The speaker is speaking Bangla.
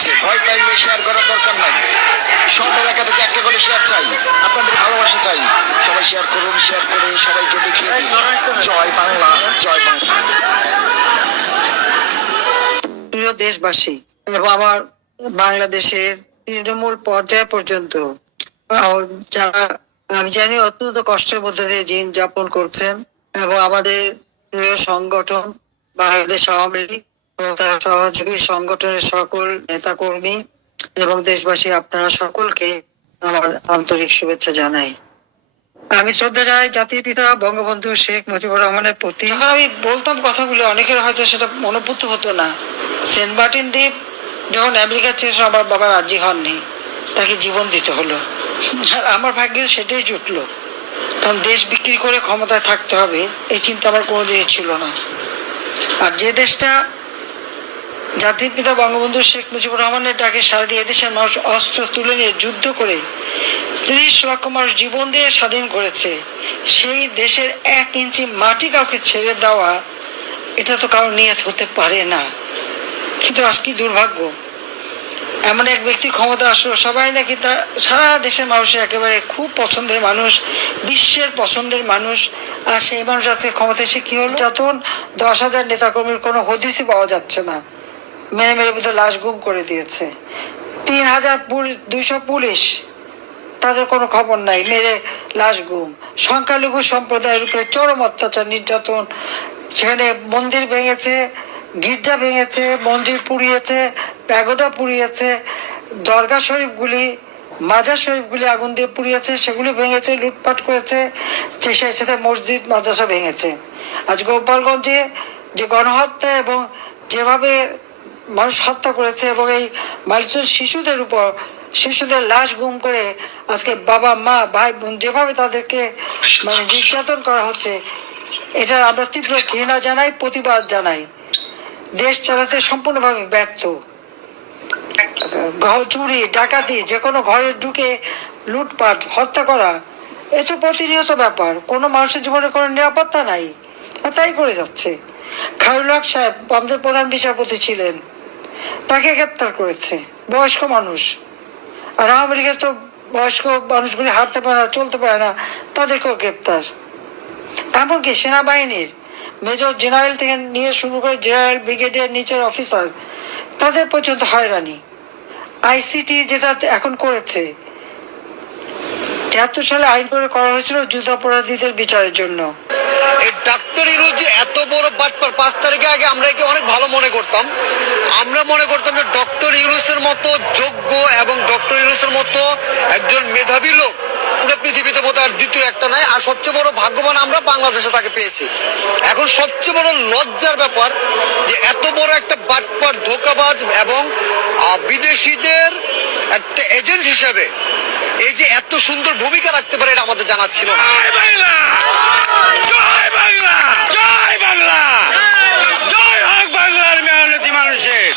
হয়েছে, ভয় পাইলে শেয়ার করার দরকার নাই। সব এলাকা থেকে একটা করে শেয়ার চাই, আপনাদের ভালোবাসা চাই। সবাই শেয়ার করুন, শেয়ার করে সবাইকে দেখিয়ে দিন জয় বাংলা, জয় বাংলা। প্রিয় দেশবাসী এবং আমার বাংলাদেশের তৃণমূল পর্যায় পর্যন্ত যারা আমি জানি অত্যন্ত কষ্টের মধ্যে দিয়ে দিন যাপন করছেন, এবং আমাদের প্রিয় সংগঠন বাংলাদেশ আওয়ামী লীগ ও তার সহযোগী সংগঠনের সকল নেতা কর্মী এবং দেশবাসী, আপনারা সকলকে আমার আন্তরিক শুভেচ্ছা জানাই। আমি শ্রদ্ধা জানাই জাতির পিতা বঙ্গবন্ধু শেখ মুজিবুর রহমানের প্রতি। আমি বলতাম কথাগুলো, অনেকের হয়তো সেটা মনোভূত হতো না। সেন্ট মার্টিন দ্বীপ যখন আমেরিকার চেয়েছিল, আমার বাবা রাজি হননি, তাকে জীবন দিতে হলো। আর আমার ভাগ্যে সেটাই জুটলো, কারণ দেশ বিক্রি করে ক্ষমতায় থাকতে হবে এই চিন্তা আমার কোনোদিনই ছিল না। আর যে দেশটা জাতির পিতা বঙ্গবন্ধু শেখ মুজিবুর রহমানের ডাকে সারা দিয়ে দেশের মানুষ অস্ত্র তুলে নিয়ে যুদ্ধ করে 30 লক্ষ মানুষ জীবন দিয়ে স্বাধীন করেছে, সেই দেশের 1 ইঞ্চি মাটি কাউকে ছেড়ে দেওয়া, এটা তো কারো নিয়ত হতে পারে না। কিন্তু আজ কি দুর্ভাগ্য, এমন এক ব্যক্তি ক্ষমতা আসলো, সবাই নাকি তা সারা দেশের মানুষের একেবারে খুব পছন্দের মানুষ, বিশ্বের পছন্দের মানুষ। আর সেই মানুষ আজকে ক্ষমতা এসে কি হলো? যতন 10,000 নেতাকর্মীর কোনো হদিসই পাওয়া যাচ্ছে না, মেরে মেরে বোধহয় লাশ গুম করে দিয়েছে। 3,200 পুলিশ, তাদের কোনো খবর নাই, মেরে লাশ গুম। সংখ্যালঘু সম্প্রদায়ের উপরে চরম অত্যাচার, নির্যাতন। সেখানে মন্দির ভেঙেছে, গির্জা ভেঙেছে, মন্দির পুড়িয়েছে, প্যাগোডা পুড়িয়েছে, দরগা শরীফগুলি, মাজার শরীফগুলি আগুন দিয়ে পুড়িয়েছে, সেগুলি ভেঙেছে, লুটপাট করেছে। সেই সাথে মসজিদ মাদ্রাসা ভেঙেছে। আজ গোপালগঞ্জে যে গণহত্যা এবং যেভাবে মানুষ হত্যা করেছে, এবং এই মানুষের শিশুদের লাশ গুম করে আজকে বাবা মা ভাই বোন যেভাবে তাদেরকে নির্যাতন করা হচ্ছে, এটা আমরা তীব্র ঘৃণা জানাই, প্রতিবাদ জানাই। দেশ চালাতে সম্পূর্ণভাবে ব্যর্থ। চুরি ডাকাতি, যে কোনো ঘরে ঢুকে লুটপাট হত্যা করা, এ তো প্রতিনিয়ত ব্যাপার। কোনো মানুষের জীবনে কোনো নিরাপত্তা নাই, তাই করে যাচ্ছে। খায়রুল হক সাহেব আমাদের প্রধান বিচারপতি ছিলেন, তাকে গ্রেপ্তার করেছে, বয়স্ক মানুষ। আর আমেরিকার তো বয়স্ক মানুষগুলি হাঁটতে পারে না, চলতে পারে না, তাদেরকেও গ্রেপ্তার। এমনকি সেনাবাহিনীর মেজর জেনারেল থেকে নিয়ে শুরু করে জেনারেল, ব্রিগেডিয়ার, নিচের অফিসার, তাদের পর্যন্ত হয়রানি। আইসিটি যেটা এখন করেছে, 73 সালে আইন করে করা হয়েছিল যুদ্ধাপরাধীদের বিচারের জন্য। এই ডাক্তার ইউনূস যে এত বড় বাটপার, 5 তারিখে আগে আমরা একে অনেক ভালো মনে করতাম। আমরা মনে করতাম যে ডক্টর ইউনূসের মতো যোগ্য এবং ডক্টর ইউনূসের মতো একজন মেধাবী লোক পুরো পৃথিবীতে বোধহয় আর দ্বিতীয় একটা নাই। আর সবচেয়ে বড় ভাগ্যবান আমরা বাংলাদেশে তাকে পেয়েছি। এখন সবচেয়ে বড় লজ্জার ব্যাপার যে এত বড় একটা বাটপার, ধোঁকাবাজ এবং বিদেশিদের একটা এজেন্ট হিসেবে এই যে এত সুন্দর ভূমিকা রাখতে পারে, এটা আমাদের জানা ছিল না। জয় বাংলা, জয় বাংলা, জয় হোক বাংলার মেহনতি মানুষের।